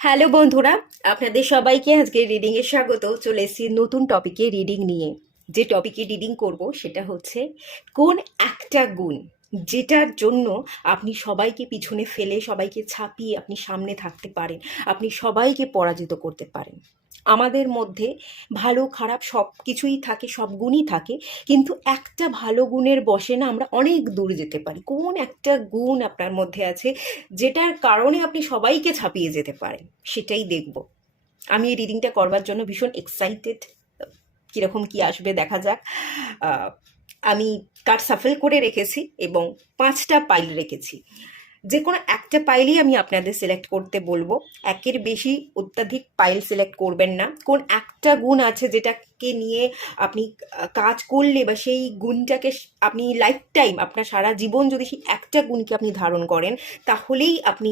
Hello বন্ধুরা, আপনাদের সবাইকে আজকে রিডিংয়ে স্বাগত। চলে এসেছি নতুন টপিকে রিডিং নিয়ে। যে টপিকে রিডিং করব সেটা হচ্ছে কোন একটা গুণ যেটার জন্য আপনি সবাইকে পিছনে ফেলে সবাইকে ছাপিয়ে আপনি সামনে থাকতে পারেন, আপনি সবাইকে পরাজিত করতে পারেন। আমাদের মধ্যে ভালো খারাপ সব কিছুই থাকে, সব গুণই থাকে, কিন্তু একটা ভালো গুণের বশে না আমরা অনেক দূর যেতে পারি। কোন একটা গুণ আপনার মধ্যে আছে যেটার কারণে আপনি সবাইকে ছাপিয়ে যেতে পারেন, সেটাই দেখব। আমি এই রিডিংটা করবার জন্য ভীষণ এক্সাইটেড। কীরকম কি আসবে দেখা যাক। আহ, আমি কার্ড সাফল করে রেখেছি এবং 5টা পাইল রেখেছি। যে কোনো একটা পাইলই আমি আপনাদের সিলেক্ট করতে বলবো। একের বেশি অত্যাধিক পাইল সিলেক্ট করবেন না। কোন একটা গুণ আছে যেটাকে নিয়ে আপনি কাজ করলে বা সেই গুণটাকে আপনি লাইফ টাইম, আপনার সারা জীবন যদি সেই একটা গুণকে আপনি ধারণ করেন তাহলেই আপনি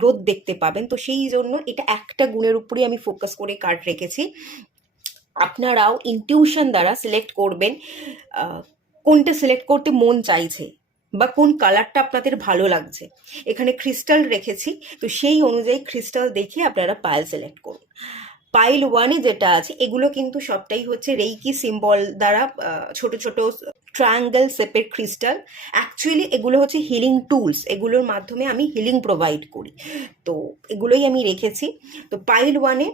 গ্রোথ দেখতে পাবেন। তো সেই জন্য এটা একটা গুণের উপরেই আমি ফোকাস করে কার্ড রেখেছি। আপনারাও ইনটিউশন দ্বারা সিলেক্ট করবেন কোনটা সিলেক্ট করতে মন চাইছে বা কোন কালারটা আপনাদের ভালো লাগছে। এখানে ক্রিস্টাল রেখেছি, তো সেই অনুযায়ী ক্রিস্টাল দেখে আপনারা পাইল সিলেক্ট করুন। পাইল ওয়ানে যেটা আছে এগুলো কিন্তু সবটাই হচ্ছে রেইকি সিম্বল দ্বারা ছোট ছোট ট্রায়াঙ্গেল শেপের ক্রিস্টাল। অ্যাকচুয়ালি এগুলো হচ্ছে হিলিং টুলস, এগুলোর মাধ্যমে আমি হিলিং প্রোভাইড করি। তো এগুলোই আমি রেখেছি। তো পাইল ওয়ানে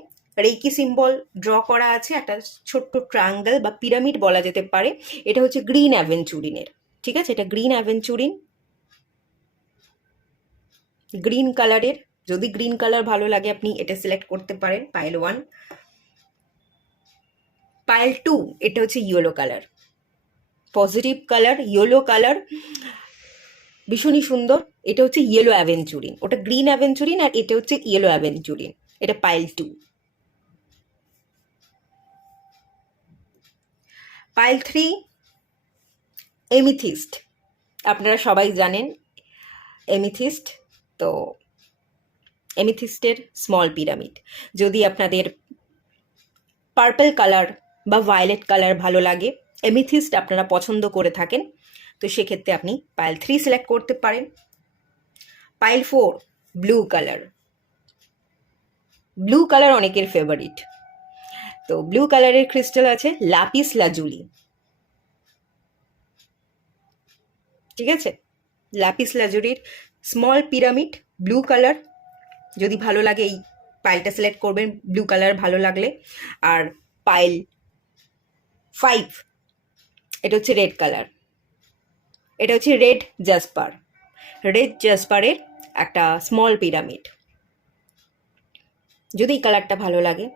রেইকি সিম্বল ড্র করা আছে, একটা ছোট্ট ট্রায়াঙ্গেল বা পিরামিড বলা যেতে পারে। এটা হচ্ছে গ্রিন অ্যাভেঞ্চুরিনের, ঠিক আছে? এটা গ্রিন অ্যাভেঞ্চুরিন, গ্রিন কালারের। যদি গ্রিন কালার ভালো লাগে আপনি এটা সিলেক্ট করতে পারেন, পাইল ওয়ান। পাইল টু, এটা হচ্ছে yellow colour, positive colour, yellow colour, ভীষণই সুন্দর। এটা হচ্ছে ইয়েলো অ্যাভেঞ্চুরিন, ওটা গ্রিন অ্যাভেঞ্চুরিন আর এটা হচ্ছে ইয়েলো অ্যাভেঞ্চুরিন। এটা pile two. Pile three, amethyst. আপনারা সবাই জানেন এমিথিস্ট। তো এমিথিস্টের স্মল পিরামিড। যদি আপনাদের পার্পল কালার বা ভায়োলেট কালার ভালো লাগে, এমিথিস্ট আপনারা পছন্দ করে থাকেন, তো সেক্ষেত্রে আপনি পাইল থ্রি সিলেক্ট করতে পারেন। Pile four, blue colour. Blue colour অনেকের ফেভারিট। তো ব্লু কালারের ক্রিস্টাল আছে লাপিস লাজুলি, ঠিক আছে? লাপিস লাজুলির স্মল পিরামিড, ব্লু কালার। যদি ভালো লাগে এই পাইলটা সিলেক্ট করবেন ব্লু কালার ভালো লাগলে। আর পাইল ফাইভ, এটা হচ্ছে রেড কালার। এটা হচ্ছে রেড জাসপার, রেড জাসপারের একটা স্মল পিরামিড। যদি এই কালারটা ভালো লাগে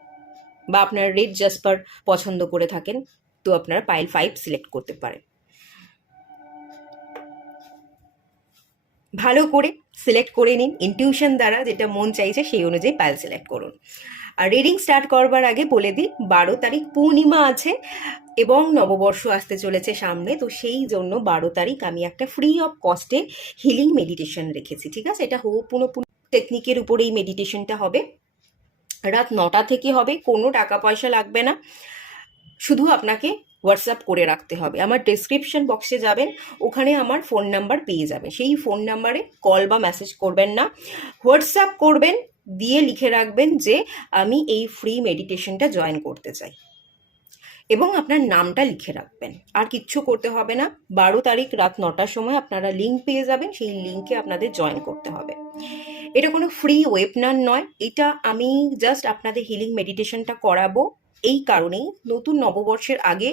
বা আপনার রেড জাসপার পছন্দ করে থাকেন, তো আপনারা পাইল ফাইভ সিলেক্ট করতে পারেন। ভালো করে সিলেক্ট করে নিন ইনটিউশন দ্বারা, যেটা মন চাইছে সেই অনুযায়ী পাইল সিলেক্ট করুন। আর রিডিং স্টার্ট করবার আগে বলে দিই 12 তারিখ পূর্ণিমা আছে এবং নববর্ষ আসতে চলেছে সামনে। তো সেই জন্য 12 তারিখ আমি একটা ফ্রি অফ কস্টে হিলিং মেডিটেশন রেখেছি, ঠিক আছে? এটা হোপোনোপোনো টেকনিকের উপরে এই মেডিটেশনটা হবে। রাত 9টা থেকে হবে, কোনো টাকা পয়সা লাগবে না, শুধু আপনাকে হোয়াটসঅ্যাপ করে রাখতে হবে। আমার ডেসক্রিপশন বক্সে যাবেন, ওখানে আমার ফোন নাম্বার পেয়ে যাবেন। সেই ফোন নাম্বারে কল বা মেসেজ করবেন না, হোয়াটসঅ্যাপ করবেন, দিয়ে লিখে রাখবেন যে আমি এই ফ্রি মেডিটেশনটা জয়েন করতে চাই এবং আপনার নামটা লিখে রাখবেন। আর কিচ্ছু করতে হবে না। 12 তারিখ রাত 9টার সময় আপনারা লিঙ্ক পেয়ে যাবেন, সেই লিঙ্কে আপনাদের জয়েন করতে হবে। এটা কোনো ফ্রি ওয়েবিনার নয়, এটা আমি জাস্ট আপনাদের হিলিং মেডিটেশনটা করাবো এই কারণেই, নতুন নববর্ষের আগে,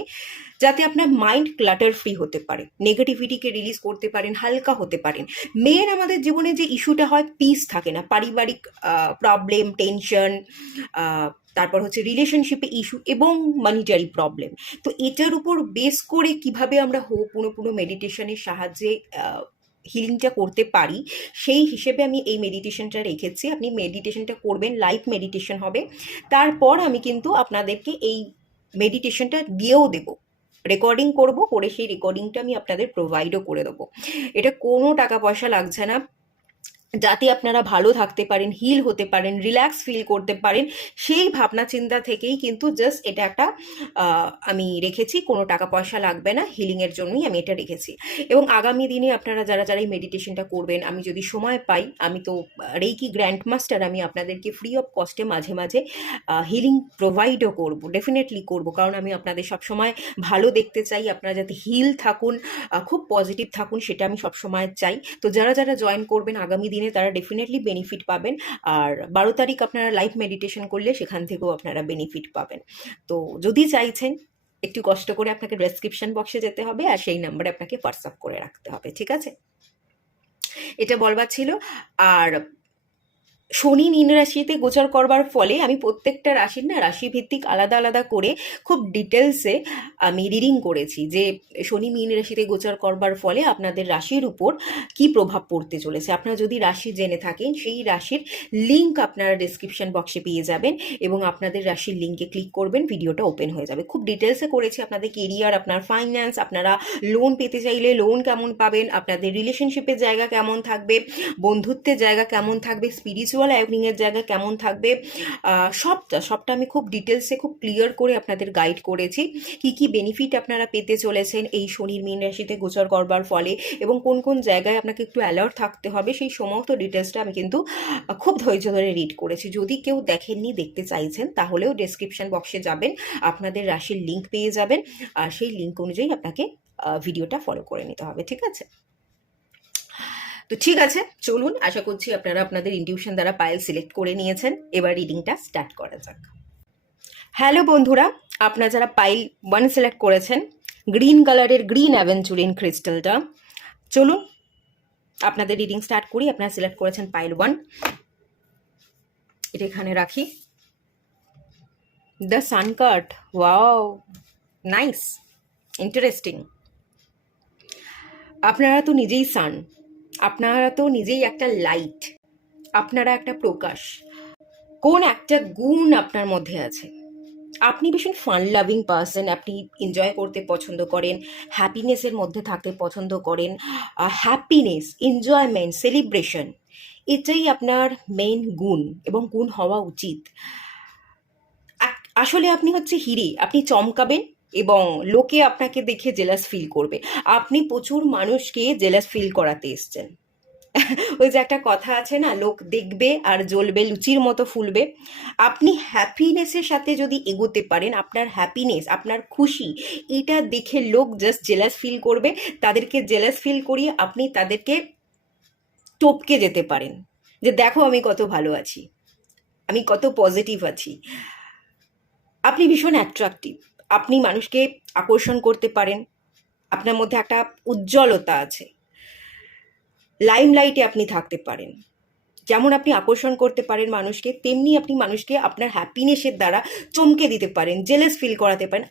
যাতে আপনার মাইন্ড ক্লাটার ফ্রি হতে পারে, নেগেটিভিটিকে রিলিজ করতে পারেন, হালকা হতে পারেন। মেন আমাদের জীবনে যে ইস্যুটা হয়, পিস থাকে না, পারিবারিক প্রবলেম, টেনশন, তারপর হচ্ছে রিলেশনশিপে ইস্যু এবং মানিটারি প্রবলেম। তো এটার উপর বেস করে কিভাবে আমরা হোপোনোপোনো মেডিটেশনের সাহায্যে হিলিংটা করতে পারি, সেই হিসেবে আমি এই মেডিটেশনটা রেখেছি। আপনি মেডিটেশনটা করবেন, লাইভ মেডিটেশন হবে। তারপর আমি কিন্তু আপনাদেরকে এই মেডিটেশনটা দিয়েও দেবো, রেকর্ডিং করব, করে সেই রেকর্ডিংটা আমি আপনাদের প্রোভাইডও করে দেবো। এটা কোনো টাকা পয়সা লাগছে না, যাতে আপনারা ভালো থাকতে পারেন, হিল হতে পারেন, রিল্যাক্স ফিল করতে পারেন, সেই ভাবনা চিন্তা থেকেই কিন্তু জাস্ট এটা একটা আমি রেখেছি। কোনো টাকা পয়সা লাগবে না, হিলিংয়ের জন্যই আমি এটা রেখেছি। এবং আগামী দিনে আপনারা যারা যারা এই মেডিটেশনটা করবেন, আমি যদি সময় পাই, আমি তো রেইকি গ্র্যান্ড মাস্টার, আমি আপনাদেরকে ফ্রি অফ কস্টে মাঝে মাঝে হিলিং প্রোভাইডও করব, ডেফিনেটলি করব, কারণ আমি আপনাদের সবসময় ভালো দেখতে চাই, আপনারা যাতে হিল থাকুন, খুব পজিটিভ থাকুন, সেটা আমি সবসময় চাই। তো যারা যারা জয়েন করবেন আগামী দিনে তারা ডেফিনেটলি বেনিফিট পাবেন। আর 12 তারিখ আপনারা লাইভ মেডিটেশন করলে সেখান থেকেও আপনারা বেনিফিট পাবেন। তো যদি চাইছেন, একটু কষ্ট করে আপনাকে ডেসক্রিপশন বক্সে যেতে হবে আর সেই নাম্বারে আপনাকে হোয়াটসঅ্যাপ করে রাখতে হবে, ঠিক আছে? এটা বলবার ছিল। আর শনি মীন রাশিতে গোচর করবার ফলে আমি প্রত্যেকটা রাশির না রাশিভিত্তিক আলাদা আলাদা করে খুব ডিটেলসে আমি রিডিং করেছি যে শনি মীন রাশিতে গোচর করবার ফলে আপনাদের রাশির উপর কি প্রভাব পড়তে চলেছে। আপনারা যদি রাশি জেনে থাকেন, সেই রাশির লিঙ্ক আপনারা ডেসক্রিপশন বক্সে পেয়ে যাবেন এবং আপনাদের রাশির লিঙ্কে ক্লিক করবেন, ভিডিওটা ওপেন হয়ে যাবে। খুব ডিটেলসে করেছি আপনাদের কেরিয়ার, আপনার ফাইন্যান্স, আপনারা লোন পেতে চাইলে লোন কেমন পাবেন, আপনাদের রিলেশনশিপের জায়গা কেমন থাকবে, বন্ধুত্বের জায়গা কেমন থাকবে, স্পিরিচুয়াল অ্যাওয়েনিংয়ের জায়গা কেমন থাকবে, সবটা আমি খুব ডিটেলসে খুব ক্লিয়ার করে আপনাদের গাইড করেছি। কি কি বেনিফিট আপনারা পেতে চলেছেন এই শনির মীন রাশিতে গোচর করবার ফলে এবং কোন কোন জায়গায় আপনাকে একটু অ্যালার্ট থাকতে হবে, সেই সমস্ত ডিটেলসটা আমি কিন্তু খুব ধৈর্য ধরে রিড করেছি। যদি কেউ দেখেননি, দেখতে চাইছেন, তাহলেও ডেসক্রিপশন বক্সে যাবেন, আপনাদের রাশির লিঙ্ক পেয়ে যাবেন, আর সেই লিঙ্ক অনুযায়ী আপনাকে ভিডিওটা ফলো করে নিতে হবে, ঠিক আছে? তো ঠিক আছে, চলুন, আশা করছি আপনারা আপনাদের ইনটিউশন দ্বারা পাইল সিলেক্ট করে নিয়েছেন। এবার রিডিংটা স্টার্ট করা যাক। হ্যালো বন্ধুরা, আপনারা যারা পাইল 1 সিলেক্ট করেছেন, গ্রিন কালারের গ্রিন অ্যাভেঞ্চুরিন ক্রিস্টালটা, চলুন আপনাদের রিডিং স্টার্ট করি। আপনারা সিলেক্ট করেছেন পাইল 1, এটা এখানে রাখি। The sun card, wow, nice, interesting. আপনারা তো নিজেই সান, আপনারা তো নিজেই একটা লাইট, আপনারা একটা প্রকাশ। কোন একটা গুণ আপনার মধ্যে আছে। আপনি ভীষণ ফান লাভিং পার্সন, আপনি এনজয় করতে পছন্দ করেন, হ্যাপিনেসের মধ্যে থাকতে পছন্দ করেন। হ্যাপিনেস, এনজয়মেন্ট, সেলিব্রেশন, এটাই আপনার মেইন গুণ এবং গুণ হওয়া উচিত। আসলে আপনি হচ্ছে হিরে, আপনি চমকাবেন এবং লোকে আপনাকে দেখে জেলাস ফিল করবে। আপনি প্রচুর মানুষকে জেলাস ফিল করাতে এসছেন। ওই যে একটা কথা আছে না, লোক দেখবে আর জ্বলবে, লুচির মতো ফুলবে। আপনি হ্যাপিনেসের সাথে যদি এগোতে পারেন, আপনার হ্যাপিনেস, আপনার খুশি, এটা দেখে লোক জাস্ট জেলাস ফিল করবে। তাদেরকে জেলাস ফিল করিয়ে আপনি তাদেরকে টপকে যেতে পারেন যে দেখো আমি কত ভালো আছি, আমি কত পজিটিভ আছি। আপনি ভীষণ অ্যাট্রাকটিভ, আপনি মানুষকে আকর্ষণ করতে পারেন, আপনার মধ্যে একটা উজ্জ্বলতা আছে, লাইমলাইটে আপনি থাকতে পারেন। যেমন আপনি আকর্ষণ করতে পারেন মানুষকে, তেমনি আপনি মানুষকে আপনার হ্যাপিনেসের দ্বারা চমকে দিতে পারেন, জেলাস ফিল করাতে পারেন।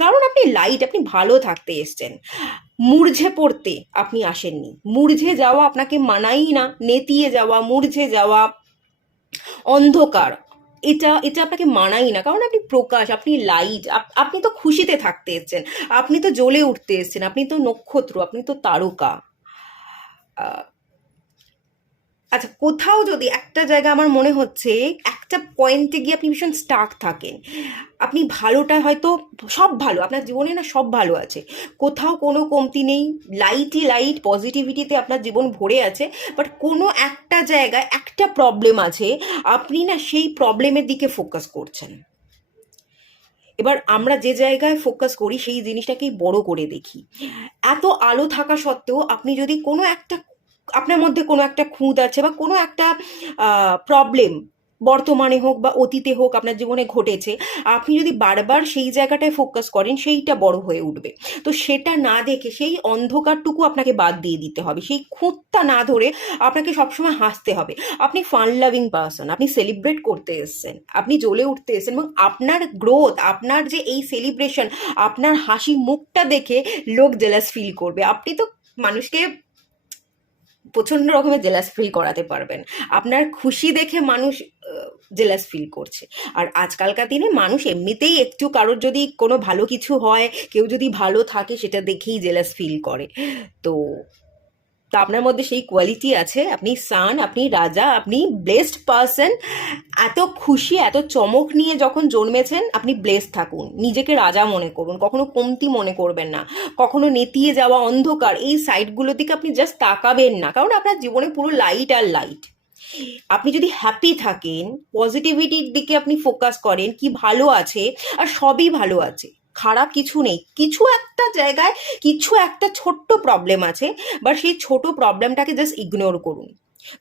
কারণ আপনি লাইট, আপনি ভালো থাকতে এসছেন, মূর্ঝে পড়তে আপনি আসেননি। মূর্ঝে যাওয়া আপনাকে মানাই না, নেতিয়ে যাওয়া, মূর্ঝে যাওয়া, অন্ধকার, এটা এটা আপনাকে মানাই না। কারণ আপনি প্রকাশ, আপনি লাইট, আপনি তো খুশিতে থাকতে এসছেন, আপনি তো জ্বলে উঠতে এসছেন, আপনি তো নক্ষত্র, আপনি তো তারকা। আচ্ছা, কোথাও যদি একটা জায়গা আমার মনে হচ্ছে একটা পয়েন্টে গিয়ে আপনি ভীষণ স্টাক থাকেন। আপনি ভালোটা হয়তো সব ভালো, আপনার জীবনে না সব ভালো আছে, কোথাও কোনো কমতি নেই, লাইটই লাইট, পজিটিভিটিতে আপনার জীবন ভরে আছে। বাট কোনো একটা জায়গায় একটা প্রবলেম আছে, আপনি না সেই প্রবলেমের দিকে ফোকাস করছেন। এবার আমরা যে জায়গায় ফোকাস করি সেই জিনিসটাকেই বড় করে দেখি। এত আলো থাকা সত্ত্বেও আপনি যদি কোনো একটা, আপনার মধ্যে কোনো একটা খুঁত আছে বা কোনো একটা প্রবলেম বর্তমানে হোক বা অতীতে হোক আপনার জীবনে ঘটেছে, আপনি যদি বারবার সেই জায়গাটায় ফোকাস করেন, সেইটা বড় হয়ে উঠবে। তো সেটা না দেখে সেই অন্ধকারটুকু আপনাকে বাদ দিয়ে দিতে হবে, সেই খুঁতটা না ধরে আপনাকে সবসময় হাসতে হবে। আপনি ফান লাভিং পার্সন, আপনি সেলিব্রেট করতে এসেছেন, আপনি জ্বলে উঠতে এসেছেন এবং আপনার গ্রোথ, আপনার যে এই সেলিব্রেশন, আপনার হাসি মুখটা দেখে লোক জেলাস ফিল করবে। আপনি তো মানুষকে প্রচণ্ড রকমের জেলাস ফিল করাতে পারবেন। আপনার খুশি দেখে মানুষ জেলাস ফিল করছে। আর আজকালকার দিনে মানুষ এমনিতেই একটু কারোর যদি কোনো ভালো কিছু হয়, কেউ যদি ভালো থাকে, সেটা দেখেই জেলাস ফিল করে। তো তা আপনার মধ্যে সেই কোয়ালিটি আছে, আপনি সান, আপনি রাজা, আপনি ব্লেসড পার্সন। এত খুশি, এত চমক নিয়ে যখন জন্মেছেন, আপনি ব্লেসড থাকুন, নিজেকে রাজা মনে করুন, কখনো কমতি মনে করবেন না, কখনো নেতিয়ে যাওয়া অন্ধকার এই সাইডগুলোর দিকে আপনি জাস্ট তাকাবেন না, কারণ আপনার জীবনে পুরো লাইট আর লাইট। আপনি যদি হ্যাপি থাকেন, পজিটিভিটির দিকে আপনি ফোকাস করেন, কি ভালো আছে, আর সবই ভালো আছে, খারাপ কিছু নেই। কিছু একটা জায়গায় কিছু একটা ছোট্ট প্রবলেম আছে, বা সেই ছোট প্রবলেমটাকে জাস্ট ইগনোর করুন।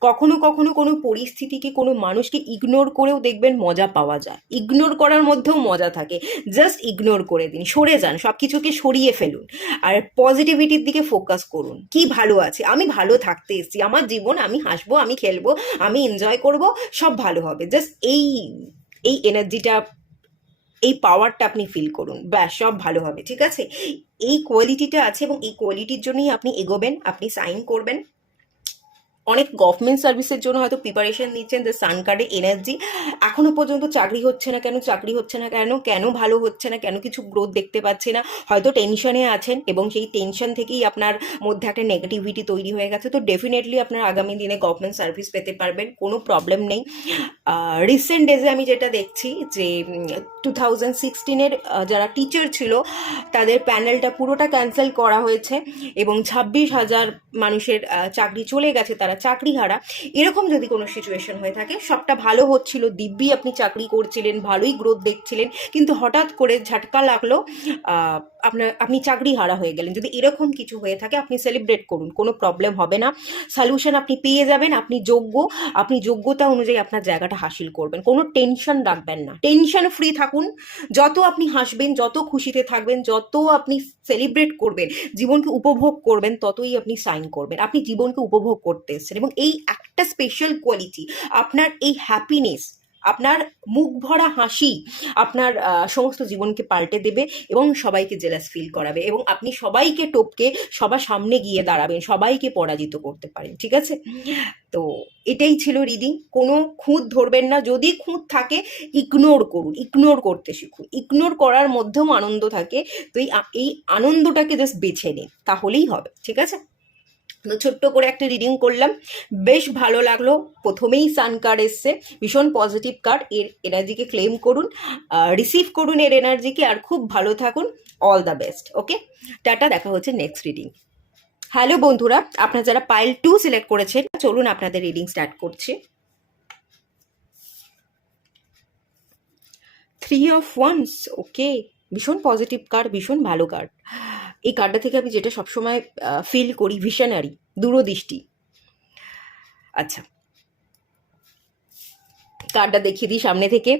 কখনো কখনো কোনো পরিস্থিতিকে, কোনো মানুষকে ইগনোর করেও দেখবেন মজা পাওয়া যায়, ইগনোর করার মধ্যেও মজা থাকে। জাস্ট ইগনোর করে দিন, সরে যান, সব কিছুকে সরিয়ে ফেলুন, আর পজিটিভিটির দিকে ফোকাস করুন। কি ভালো আছে, আমি ভালো থাকতে এসেছি, আমার জীবন, আমি হাসবো, আমি খেলবো, আমি এনজয় করব, সব ভালো হবে। জাস্ট এই এই এনার্জিটা, এই পাওয়ারটা আপনি ফিল করুন, ব্যাস সব ভালো হবে, ঠিক আছে? এই কোয়ালিটিটা আছে, এবং এই কোয়ালিটির জন্যই আপনি এগোবেন, আপনি সাইন করবেন। অনেক গভর্নমেন্ট সার্ভিসের জন্য হয়তো প্রিপারেশন নিচ্ছেন, যে সান কার্ডে এনার্জি। এখনো পর্যন্ত চাকরি হচ্ছে না কেন, চাকরি হচ্ছে না কেন, কেন ভালো হচ্ছে না, কেন কিছু গ্রোথ দেখতে পাচ্ছে না, হয়তো টেনশনে আছেন, এবং সেই টেনশন থেকেই আপনার মধ্যে একটা নেগেটিভিটি তৈরি হয়ে গেছে। তো ডেফিনেটলি আপনার আগামী দিনে গভর্নমেন্ট সার্ভিস পেতে পারবেন, কোনো প্রবলেম নেই। রিসেন্ট ডেজে আমি যেটা দেখছি যে 2016-এর যারা টিচার ছিল, তাদের প্যানেলটা পুরোটা ক্যান্সেল করা হয়েছে, এবং 26,000 মানুষের চাকরি চলে গেছে, তারা চাকরি হারা। এরকম যদি কোনো সিচুয়েশন হয়ে থাকে, সবটা ভালো হচ্ছিল, দিব্যি আপনি চাকরি করছিলেন, ভালোই গ্রোথ দেখছিলেন, কিন্তু হঠাৎ করে ঝাটকা লাগলো, আপনি চাকরি হারা হয়ে গেলেন, যদি এরকম কিছু হয়ে থাকে, আপনি সেলিব্রেট করুন, কোনো প্রবলেম হবে না, সলিউশন আপনি পেয়ে যাবেন, আপনি যোগ্য, আপনি যোগ্যতা অনুযায়ী আপনার জায়গাটা হাসিল করবেন, কোনো টেনশন রাখবেন না, টেনশন ফ্রি থাকুন। যত আপনি হাসবেন, যত খুশিতে থাকবেন, যত আপনি সেলিব্রেট করবেন, জীবনকে উপভোগ করবেন, ততই আপনি সাইন করবেন। আপনি জীবনকে উপভোগ করতে এসেছেন, এবং এই একটা স্পেশাল কোয়ালিটি, আপনার এই হ্যাপিনেস, আপনার মুখ ভরা হাসি আপনার সমস্ত জীবনকে পাল্টে দেবে, এবং সবাইকে জেলাস ফিল করাবে, এবং আপনি সবাইকে টপকে সবার সামনে গিয়ে দাঁড়াবেন, সবাইকে পরাজিত করতে পারেন, ঠিক আছে? তো এটাই ছিল রিডিং। কোনো খুঁত ধরবেন না, যদি খুঁত থাকে ইগনোর করুন, ইগনোর করতে শিখুন, ইগনোর করার মধ্যেও আনন্দ থাকে। তো এই আনন্দটাকে জাস্ট বেছে নিন, তাহলেই হবে, ঠিক আছে? তো ছোট্ট করে একটা রিডিং করলাম, বেশ ভালো লাগলো। প্রথমেই সান কার্ড এসছে, ভীষণ পজিটিভ কার্ড, এর এনার্জিকে ক্লেম করুন, রিসিভ করুন এর এনার্জিকে, আর খুব ভালো থাকুন। All the best. Okay, tata, দেখা হচ্ছে নেক্সট রিডিং। হ্যালো বন্ধুরা, আপনারা যারা পাইল 2 সিলেক্ট করেছেন, চলুন আপনাদের রিডিং স্টার্ট করছি। 3 অফ ওয়ান্স, ওকে, ভীষণ পজিটিভ কার্ড, ভীষণ ভালো কার্ড। এই কার্ডটা থেকে আমি যেটা সবসময় ফিল করি, ভিশনারি, দূরদৃষ্টি। আচ্ছা, কার্ডটা দেখিয়ে দিই সামনে থেকে।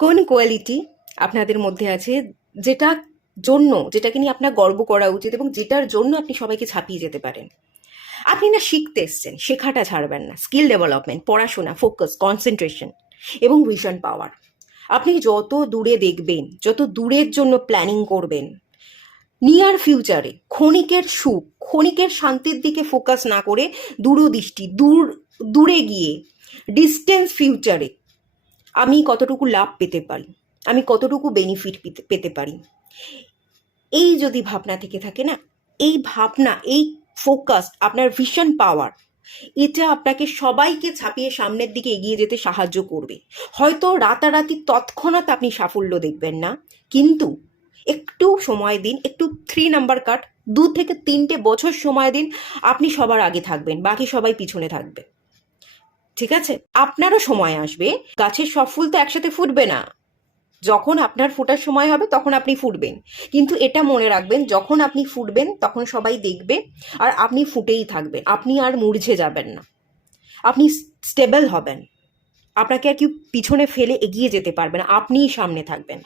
কোন কোয়ালিটি আপনাদের মধ্যে আছে, যেটাকে নিয়ে আপনার গর্ব করা উচিত, এবং যেটার জন্য আপনি সবাইকে ছাপিয়ে যেতে পারেন। আপনি না শিখতে এসছেন, শেখাটা ছাড়বেন না, স্কিল ডেভেলপমেন্ট, পড়াশোনা, ফোকাস, কনসেন্ট্রেশন এবং ভিশন পাওয়ার। আপনি যত দূরে দেখবেন, যত দূরের জন্য প্ল্যানিং করবেন, নিয়ার ফিউচারে ক্ষণিকের সুখ, ক্ষণিকের শান্তির দিকে ফোকাস না করে দূরদৃষ্টি, দূরে গিয়ে ডিস্টেন্স ফিউচারে আমি কতটুকু লাভ পেতে পারি, আমি কতটুকু বেনিফিট পেতে পারি, এই যদি ভাবনা থেকে থাকে না, এই ভাবনা, এই ফোকাস, আপনার ভিশন পাওয়ার, এটা আপনাকে সবাইকে ছাপিয়ে সামনের দিকে এগিয়ে যেতে সাহায্য করবে। হয়তো রাতারাতি তৎক্ষণাৎ আপনি সাফল্য দেখবেন না, কিন্তু একটু সময় দিন, একটু 3 নাম্বার কার্ড, 2 থেকে 3টে বছর সময় দিন, আপনি সবার আগে থাকবেন, বাকি সবাই পিছনে থাকবে, ঠিক আছে? আপনারও সময় আসবে, গাছের সব ফুল তো একসাথে ফুটবে না, যখন আপনার ফোটার সময় হবে তখন আপনি ফুটবেন, কিন্তু এটা মনে রাখবেন, যখন আপনি ফুটবেন তখন সবাই দেখবে, আর আপনি ফুটেই থাকবেন, আপনি আর মুরঝে যাবেন না, আপনি স্টেবল হবেন, আপনাকে আর কেউ পিছনে ফেলে এগিয়ে যেতে পারবে না, আপনিই সামনে থাকবেন।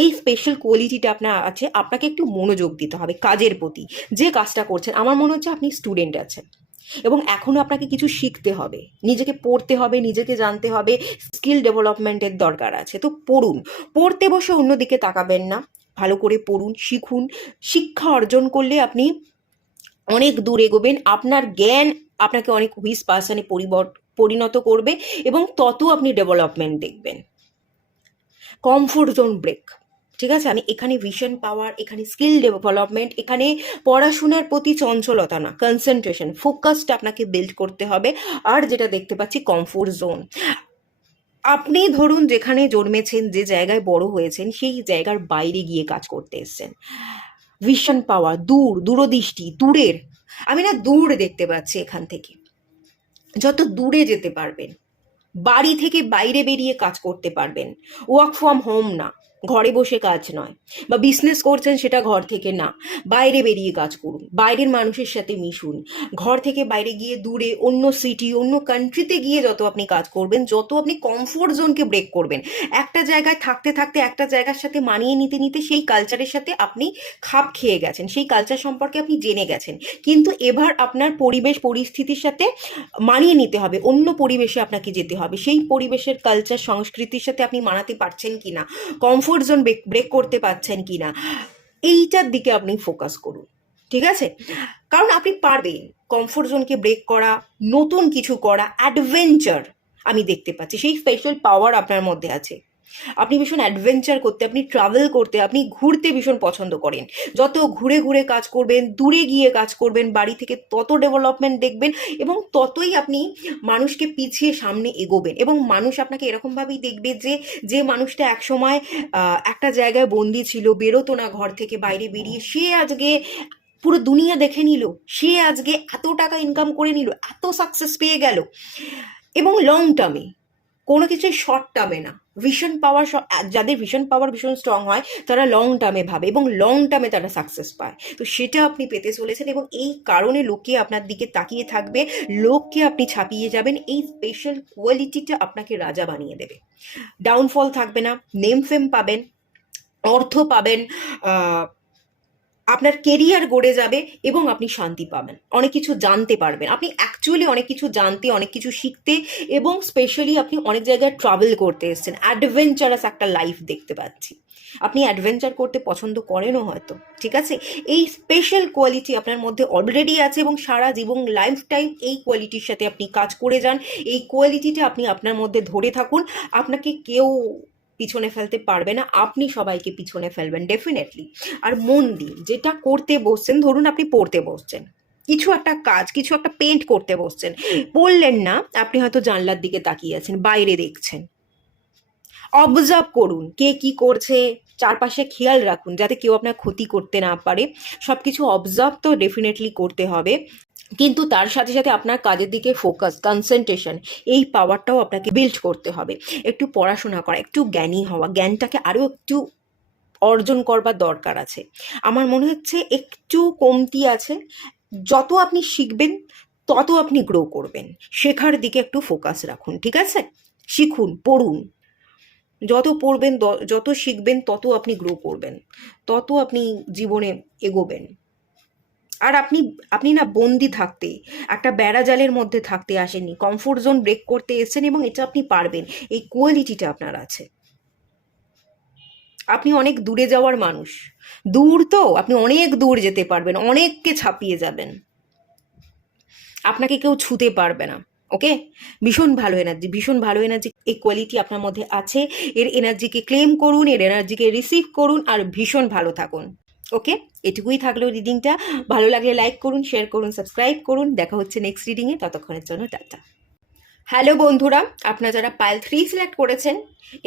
এই স্পেশাল কোয়ালিটিটা আপনার আছে, আপনাকে একটু মনোযোগ দিতে হবে কাজের প্রতি, যে কাজটা করছেন। আমার মনে হচ্ছে আপনি স্টুডেন্ট আছেন, এবং এখনও আপনাকে কিছু শিখতে হবে, নিজেকে পড়তে হবে, নিজেকে জানতে হবে, স্কিল ডেভেলপমেন্টের দরকার আছে। তো পড়ুন, পড়তে বসে অন্যদিকে তাকাবেন না, ভালো করে পড়ুন, শিখুন। শিক্ষা অর্জন করলে আপনি অনেক দূর এগোবেন, আপনার জ্ঞান আপনাকে অনেক হুইস পার্সনে পরিণত করবে, এবং তত আপনি ডেভেলপমেন্ট দেখবেন। কমফোর্ট জোন ব্রেক, ঠিক আছে, আমি এখানে ভিশন পাওয়ার, এখানে স্কিল ডেভেলপমেন্ট, এখানে পড়াশোনার প্রতি চঞ্চলতা না, কনসেন্ট্রেশন, ফোকাসটা আপনাকে বিল্ড করতে হবে। আর যেটা দেখতে পাচ্ছি কমফোর্ট জোন, আপনি ধরুন যেখানে জন্মেছেন, যে জায়গায় বড় হয়েছেন, সেই জায়গার বাইরে গিয়ে কাজ করতে এসেছেন। ভিশন পাওয়ার, দূরদৃষ্টি, দূরের, আমি না দূর দেখতে পাচ্ছি এখান থেকে, যত দূরে যেতে পারবেন, বাড়ি থেকে বাইরে বেরিয়ে কাজ করতে পারবেন, ওয়ার্ক ফ্রম হোম না, ঘরে বসে কাজ নয়, বা বিজনেস করছেন সেটা ঘর থেকে না, বাইরে বেরিয়ে কাজ করুন, বাইরের মানুষের সাথে মিশুন, ঘর থেকে বাইরে গিয়ে দূরে অন্য সিটি, অন্য কান্ট্রিতে গিয়ে যত আপনি কাজ করবেন, যত আপনি কমফোর্ট জোনকে ব্রেক করবেন, একটা জায়গায় থাকতে থাকতে একটা জায়গার সাথে মানিয়ে নিতে নিতে সেই কালচারের সাথে আপনি খাপ খেয়ে গেছেন, সেই কালচার সম্পর্কে আপনি জেনে গেছেন, কিন্তু এবার আপনার পরিবেশ পরিস্থিতির সাথে মানিয়ে নিতে হবে, অন্য পরিবেশে আপনাকে যেতে হবে, সেই পরিবেশের কালচার সংস্কৃতির সাথে আপনি মানাতে পারছেন কিনা, কমফোর্ট জোন ব্রেক করতে পারছেন কিনা, এইটার দিকে আপনি ফোকাস করুন। ঠিক আছে, কারণ আপনি পারবেন কমফোর্ট জোনকে ব্রেক করা, নতুন কিছু করা, অ্যাডভেঞ্চার আমি দেখতে পাচ্ছি, সেই স্পেশাল পাওয়ার আপনার মধ্যে আছে। আপনি ভীষণ অ্যাডভেঞ্চার করতে, আপনি ট্রাভেল করতে, আপনি ঘুরতে ভীষণ পছন্দ করেন। যত ঘুরে ঘুরে কাজ করবেন, দূরে গিয়ে কাজ করবেন বাড়ি থেকে, তত ডেভেলপমেন্ট দেখবেন, এবং ততই আপনি মানুষকে পিছিয়ে সামনে এগোবেন, এবং মানুষ আপনাকে এরকমভাবেই দেখবে যে, যে মানুষটা একসময় একটা জায়গায় বন্দি ছিল, বেরোতো না ঘর থেকে বাইরে বেরিয়ে, সে আজকে পুরো দুনিয়া দেখে নিল, সে আজকে এত টাকা ইনকাম করে নিল, এত সাকসেস পেয়ে গেল, এবং লং টার্মে, কোনো কিছুই শর্ট টার্মে না। ভিশন পাওয়ার, যাদের ভিশন পাওয়ার ভীষণ স্ট্রং হয়, তারা লং টার্মে ভাবে এবং লং টার্মে তারা সাকসেস পায়। তো সেটা আপনি পেতে চলেছেন, এবং এই কারণে লোকে আপনার দিকে তাকিয়ে থাকবে, লোককে আপনি ছাপিয়ে যাবেন, এই স্পেশাল কোয়ালিটিটা আপনাকে রাজা বানিয়ে দেবে। ডাউনফল থাকবে না, নেম ফেম পাবেন, অর্থ পাবেন, আপনার কেরিয়ার গড়ে যাবে, এবং আপনি শান্তি পাবেন, অনেক কিছু জানতে পারবেন, আপনি অ্যাকচুয়ালি অনেক কিছু জানতে, অনেক কিছু শিখতে, এবং স্পেশালি আপনি অনেক জায়গায় ট্রাভেল করতে এসেছেন, অ্যাডভেঞ্চারাস একটা লাইফ দেখতে পাচ্ছি। আপনি অ্যাডভেঞ্চার করতে পছন্দ করেনও হয়তো। ঠিক আছে, এই স্পেশাল কোয়ালিটি আপনার মধ্যে অলরেডি আছে, এবং সারা জীবন লাইফ টাইম এই কোয়ালিটির সাথে আপনি কাজ করে যান, এই কোয়ালিটিটা আপনি আপনার মধ্যে ধরে থাকুন, আপনাকে কেউ পিছনে ফেলতে পারবে না, আপনি সবাইকে পিছনে ফেলবেন ডেফিনেটলি। আর মন দিন, যেটা করতে বসছেন, ধরুন আপনি পড়তে বসছেন, কিছু একটা কাজ, কিছু একটা পেন্ট করতে বসছেন, পড়লেন না, আপনি হয়তো জানলার দিকে তাকিয়ে আছেন, বাইরে দেখছেন, অবজার্ভ করুন কে কি করছে, চারপাশে খেয়াল রাখুন যাতে কেউ আপনার ক্ষতি করতে না পারে, সব কিছু অবজার্ভ তো ডেফিনেটলি করতে হবে, কিন্তু তার সাথে সাথে আপনার কাজের দিকে ফোকাস, কনসেন্ট্রেশন, এই পাওয়ারটাও আপনাকে বিল্ড করতে হবে। একটু পড়াশোনা করা, একটু জ্ঞানী হওয়া, জ্ঞানটাকে আরও একটু অর্জন করবার দরকার আছে। আমার মনে হচ্ছে একটু কমতি আছে, যত আপনি শিখবেন তত আপনি গ্রো করবেন, শেখার দিকে একটু ফোকাস রাখুন। ঠিক আছে, শিখুন, পড়ুন, যত পড়বেন, যত শিখবেন, তত আপনি গ্রো করবেন, তত আপনি জীবনে এগোবেন। আর আপনি আপনি না বন্দি থাকতে, একটা বেড়াজালের মধ্যে থাকতে আসেননি, কমফোর্ট জোন ব্রেক করতে এসেছেন, এবং এটা আপনি পারবেন, এই কোয়ালিটিটা আপনার আছে। আপনি অনেক দূরে যাওয়ার মানুষ, দূর তো, আপনি অনেক দূর যেতে পারবেন, অনেককে ছাপিয়ে যাবেন, আপনাকে কেউ ছুতে পারবে না। ওকে, ভীষণ ভালো এনার্জি, ভীষণ ভালো এনার্জি, এই কোয়ালিটি আপনার মধ্যে আছে, এর এনার্জিকে ক্লেম করুন, এর এনার্জিকে রিসিভ করুন, আর ভীষণ ভালো থাকুন। ওকে, এটুকুই থাকলো রিডিংটা। ভালো লাগলে লাইক করুন, শেয়ার করুন, সাবস্ক্রাইব করুন। দেখা হচ্ছে নেক্সট রিডিংয়ে, ততক্ষণের জন্য টাটা। হ্যালো বন্ধুরা, আপনারা যারা পাইল 3 সিলেক্ট করেছেন,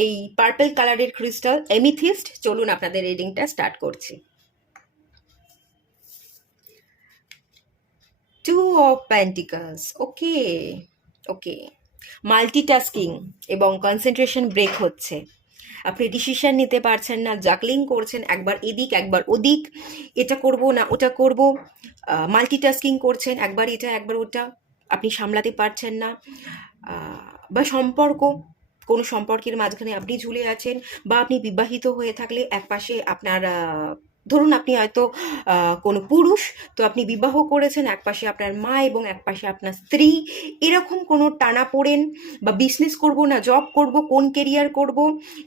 এই পার্পল কালারের ক্রিস্টাল এমিথিস্ট, চলুন আপনাদের রিডিংটা স্টার্ট করছি। 2 of pentacles, okay okay, multitasking এবং কনসেন্ট্রেশন ব্রেক হচ্ছে, আপনি ডিসিশন নিতে পারছেন না, জাগলিং করছেন, একবার এদিক একবার ওদিক, এটা করব না ওটা করব, মাল্টিটাস্কিং করছেন, একবার এটা একবার ওটা, আপনি সামলাতে পারছেন না, বা সম্পর্ক, কোনো সম্পর্কের মাঝখানে আপনি ঝুলে আছেন, বা আপনি বিবাহিত হয়ে থাকলে একপাশে আপনার ধরুন আপনি হয়তো কোনো পুরুষ, তো আপনি বিবাহ করেছেন, একপাশে আপনার মা এবং একপাশে আপনার স্ত্রী, এরকম কোনো টানাপোড়েন, বা বিজনেস করব না জব করব, কোন কেরিয়ার করব,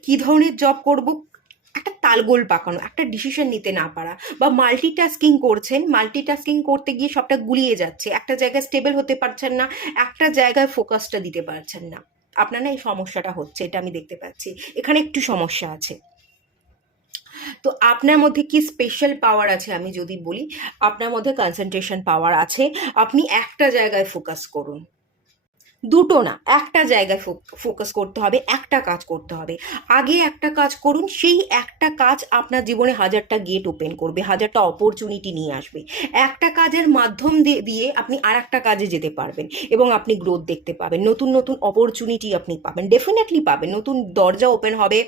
কী ধরনের জব করব, একটা তালগোল পাকানো, একটা ডিসিশন নিতে না পারা, বা মাল্টিটাস্কিং করছেন, মাল্টিটাস্কিং করতে গিয়ে সবটা গুলিয়ে যাচ্ছে, একটা জায়গায় স্টেবল হতে পারছেন না, একটা জায়গায় ফোকাসটা দিতে পারছেন না, আপনার না এই সমস্যাটা হচ্ছে, এটা আমি দেখতে পাচ্ছি, এখানে একটু সমস্যা আছে। তো আপনার মধ্যে কি স্পেশাল পাওয়ার আছে আমি যদি বলি, আপনার মধ্যে কনসেন্ট্রেশন পাওয়ার আছে। আপনি একটা জায়গায় ফোকাস করুন, দুটো না, একটা জায়গায় ফোকাস করতে হবে, একটা কাজ করতে হবে। আগে একটা কাজ করুন, সেই একটা কাজ আপনার জীবনে হাজারটা গেট ওপেন করবে, হাজারটা অপরচুনিটি নিয়ে আসবে। একটা কাজের মাধ্যম দিয়ে আপনি আর একটা কাজে যেতে পারবেন এবং আপনি গ্রোথ দেখতে পাবেন, নতুন নতুন অপরচুনিটি আপনি পাবেন, ডেফিনেটলি পাবেন, নতুন দরজা ওপেন হবে,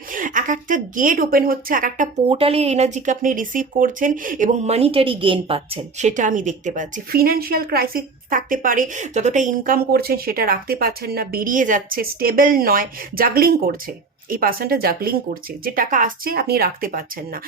এক একটা গেট ওপেন হচ্ছে, এক একটা পোর্টালের এনার্জিকে আপনি রিসিভ করছেন এবং মানিটারি গেইন পাচ্ছেন, সেটা আমি দেখতে পাচ্ছি। ফিনান্সিয়াল ক্রাইসিস থাকতে পারে, যতটা ইনকাম করছেন সেটা রাখতে পারছেন না, বেরিয়ে যাচ্ছে, স্টেবল নয়, জাগলিং করছে, এই পার্সনটা জাগলিং করছে, যে টাকা আসছে আপনি রাখতে পারছেন না,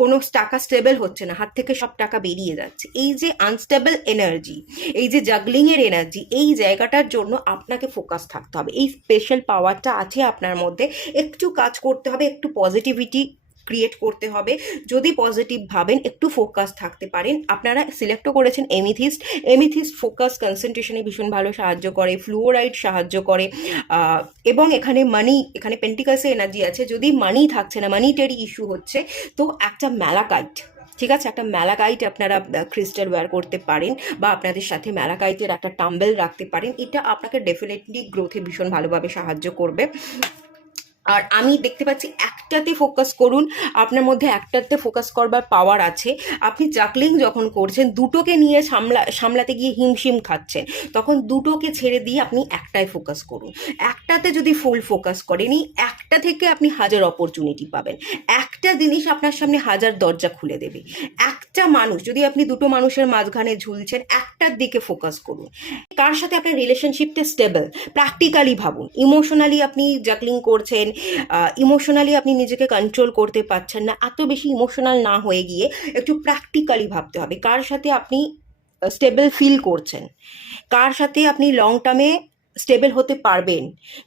কোনো টাকা স্টেবল হচ্ছে না, হাত থেকে সব টাকা বেরিয়ে যাচ্ছে, এই যে আনস্টেবল এনার্জি, এই যে জাগলিং এর এনার্জি, এই জায়গাটার জন্য আপনাকে ফোকাস থাকতে হবে। এই স্পেশাল পাওয়ারটা আছে আপনার মধ্যে, একটু কাজ করতে হবে, একটু পজিটিভিটি ক্রিয়েট করতে হবে। যদি পজিটিভ ভাবেন, একটু ফোকাস থাকতে পারেন। আপনারা সিলেক্টও করেছেন এমিথিস্ট। এমিথিস্ট ফোকাস কনসেন্ট্রেশনে ভীষণ ভালো সাহায্য করে, ফ্লুওরাইড সাহায্য করে, এবং এখানে মানি, এখানে পেন্টিকালসে এনার্জি আছে। যদি মানি থাকছে না, মানিটারি ইস্যু হচ্ছে, তো একটা ম্যালাকাইট, ঠিক আছে, একটা ম্যালাকাইট আপনারা ক্রিস্টাল ওয়্যার করতে পারেন, বা আপনাদের সাথে ম্যালাকাইটের একটা টাম্বেল রাখতে পারেন। এটা আপনাকে ডেফিনেটলি গ্রোথে ভীষণ ভালোভাবে সাহায্য করবে। আর আমি দেখতে পাচ্ছি একটাতে ফোকাস করুন, আপনার মধ্যে একটাতে ফোকাস করবার পাওয়ার আছে। আপনি জাকলিং যখন করছেন, দুটোকে নিয়ে সামলাতে গিয়ে হিমশিম খাচ্ছেন, তখন দুটোকে ছেড়ে দিয়ে আপনি একটায় ফোকাস করুন। একটাতে যদি ফুল ফোকাস করেন, এই একটা থেকে আপনি হাজার অপরচুনিটি পাবেন, একটা জিনিস আপনার সামনে হাজার দরজা খুলে দেবে। একটা মানুষ, যদি আপনি দুটো মানুষের মাঝখানে ঝুলছেন, একটার দিকে ফোকাস করুন। কার সাথে আপনার রিলেশনশিপটা স্টেবল, প্র্যাকটিক্যালি ভাবুন। ইমোশনালি আপনি জাগলিং করছেন, ইমোশনালি আপনি নিজেকে কন্ট্রোল করতে পারছেন না, এত বেশি ইমোশনাল না হয়ে গিয়ে একটু প্র্যাকটিক্যালি ভাবতে হবে। কার সাথে আপনি স্টেবল ফিল করছেন, কার সাথে আপনি লং টার্মে স্টেবল হতে পারবেন,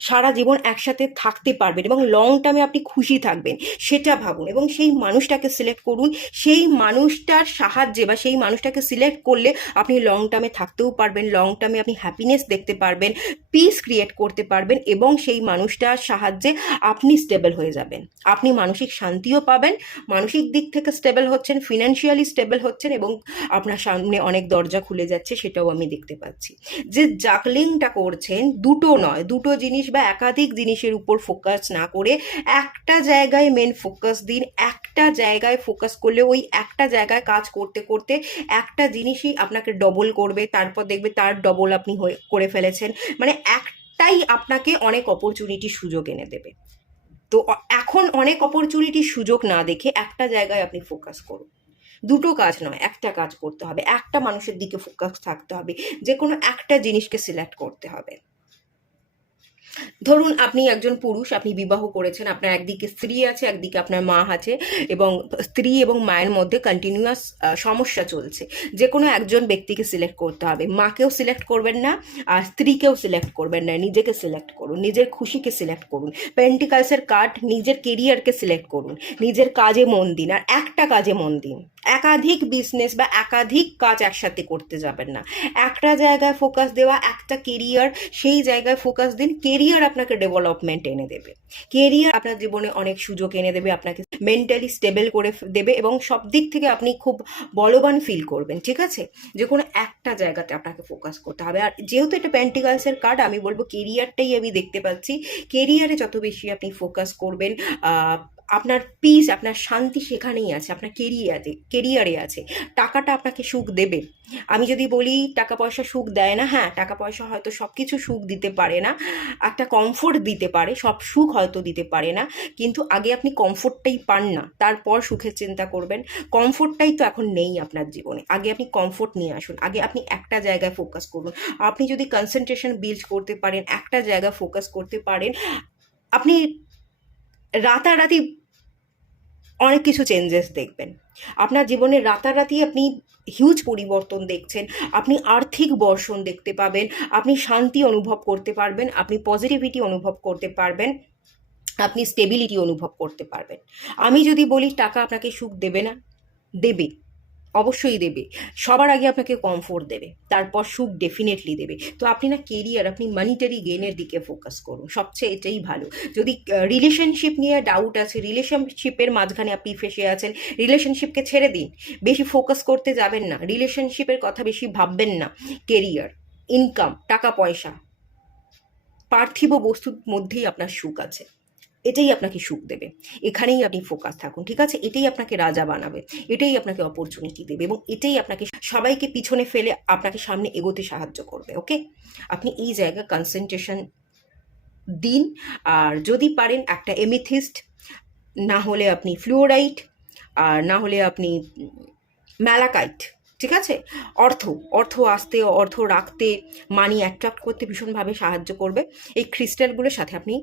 সারা জীবন একসাথে থাকতে পারবেন এবং লং টার্মে আপনি খুশি থাকবেন, সেটা ভাবুন এবং সেই মানুষটাকে সিলেক্ট করুন। সেই মানুষটার সাহায্যে বা সেই মানুষটাকে সিলেক্ট করলে আপনি লং টার্মে থাকতেও পারবেন, লং টার্মে আপনি হ্যাপিনেস দেখতে পারবেন, পিস ক্রিয়েট করতে পারবেন এবং সেই মানুষটার সাহায্যে আপনি স্টেবল হয়ে যাবেন। আপনি মানসিক শান্তিও পাবেন, মানসিক দিক থেকে স্টেবল হচ্ছেন, ফিনান্সিয়ালি স্টেবল হচ্ছেন এবং আপনার সামনে অনেক দরজা খুলে যাচ্ছে, সেটাও আমি দেখতে পাচ্ছি। যে জাগলিংটা করছেন, দুটো নয়, দুটো জিনিস বা একাধিক জিনিসের উপর ফোকাস না করে একটা জায়গায় মেন ফোকাস দিন। একটা জায়গায় ফোকাস করলে ওই একটা জায়গায় কাজ করতে করতে একটা জিনিসই আপনাকে ডবল করবে, তারপর দেখবে তার ডবল আপনি করে ফেলেছেন। মানে একটাই আপনাকে অনেক অপরচুনিটি সুযোগ এনে দেবে। তো এখন অনেক অপরচুনিটির সুযোগ না দেখে একটা জায়গায় আপনি ফোকাস করুন। দুটো কাজ নয়, একটা কাজ করতে হবে, একটা মানুষের দিকে ফোকাস থাকতে হবে, যে কোনো একটা জিনিসকে সিলেক্ট করতে হবে। ধরুন আপনি একজন পুরুষ, আপনি বিবাহ করেছেন, আপনার একদিকে স্ত্রী আছে, একদিকে আপনার মা আছে, এবং স্ত্রী এবং মায়ের মধ্যে কন্টিনিউয়াস সমস্যা চলছে। যে কোনো একজন ব্যক্তিকে সিলেক্ট করতে হবে, মাকেও সিলেক্ট করবেন না আর স্ত্রীকেও সিলেক্ট করবেন না, নিজেকে সিলেক্ট করুন, নিজের খুশিকে সিলেক্ট করুন। পেন্টিকালসের কার্ড, নিজের কেরিয়ারকে সিলেক্ট করুন, নিজের কাজে মন দিন আর একটা কাজে মন দিন। একাধিক বিজনেস বা একাধিক কাজ একসাথে করতে যাবেন না, একটা জায়গায় ফোকাস দেওয়া, একটা কেরিয়ার, সেই জায়গায় ফোকাস দিন। কেরিয়ার আপনাকে ডেভেলপমেন্ট এনে দেবে, কেরিয়ার আপনার জীবনে অনেক সুযোগ এনে দেবে, আপনাকে মেন্টালি স্টেবল করে দেবে এবং সব দিক থেকে আপনি খুব বলবান ফিল করবেন। ঠিক আছে, যে কোনো একটা জায়গাতে আপনাকে ফোকাস করতে হবে। আর যেহেতু এটা পেন্টিকালসের কার্ড, আমি বলবো কেরিয়ারটাই আমি দেখতে পাচ্ছি। কেরিয়ারে যত বেশি আপনি ফোকাস করবেন, আপনার পিস, আপনার শান্তি সেখানেই আছে, আপনার কেরিয়ারে আছে। টাকাটা আপনাকে সুখ দেবে। আমি যদি বলি টাকা পয়সা সুখ দেয় না, হ্যাঁ, টাকা পয়সা হয়তো সব কিছু সুখ দিতে পারে না, একটা কমফোর্ট দিতে পারে, সব সুখ হয়তো দিতে পারে না, কিন্তু আগে আপনি কমফোর্টটাই পান না, তারপর সুখের চিন্তা করবেন। কমফোর্টটাই তো এখন নেই আপনার জীবনে, আগে আপনি কমফোর্ট নিয়ে আসুন, আগে আপনি একটা জায়গায় ফোকাস করুন। আপনি যদি কনসেন্ট্রেশন বিল্ড করতে পারেন, একটা জায়গায় ফোকাস করতে পারেন, আপনি রাতারাতি অনেক কিছু চেঞ্জেস দেখবেন আপনার জীবনে। রাতারাতি আপনি হিউজ পরিবর্তন দেখছেন, আপনি আর্থিক বর্ষণ দেখতে পাবেন, আপনি শান্তি অনুভব করতে পারবেন, আপনি পজিটিভিটি অনুভব করতে পারবেন, আপনি স্টেবিলিটি অনুভব করতে পারবেন। আমি যদি বলি টাকা আপনাকে সুখ দেবে না, দেবে, অবশ্যই দেবে। সবার আগে আপনাকে কমফোর্ট দেবে, তারপর সুখ ডেফিনেটলি দেবে। তো আপনি না কেরিয়ার, আপনি মানিটারি গেইনের দিকে ফোকাস করুন, সবচেয়ে এটাই ভালো। যদি রিলেশনশিপ নিয়ে ডাউট আছে, রিলেশনশিপের মাঝখানে আপনি ফেসে আছেন, রিলেশনশিপকে ছেড়ে দিন, বেশি ফোকাস করতে যাবেন না, রিলেশনশিপের কথা বেশি ভাববেন না। কেরিয়ার, ইনকাম, টাকা পয়সা, পার্থিব বস্তুর মধ্যেই আপনার সুখ আছে, এটাই আপনাকে সুখ দেবে। এখানেই আপনি ফোকাস থাকুন, ঠিক আছে? এটাই আপনাকে রাজা বানাবে, এটাই আপনাকে অপরচুনিটি দেবে, এবং এটাই আপনাকে সবাইকে পিছনে ফেলে আপনাকে সামনে এগোতে সাহায্য করবে। ওকে, আপনি এই জায়গায় কনসেন্ট্রেশন দিন। আর যদি পারেন একটা এমিথিস্ট, না হলে আপনি ফ্লুওরাইট, আর না হলে আপনি ম্যালাকাইট, ঠিক আছে? অর্থ, অর্থ আসতে, অর্থ রাখতে, মানি অ্যাট্রাক্ট করতে ভীষণভাবে সাহায্য করবে। এই ক্রিস্টালগুলোর সাথে আপনি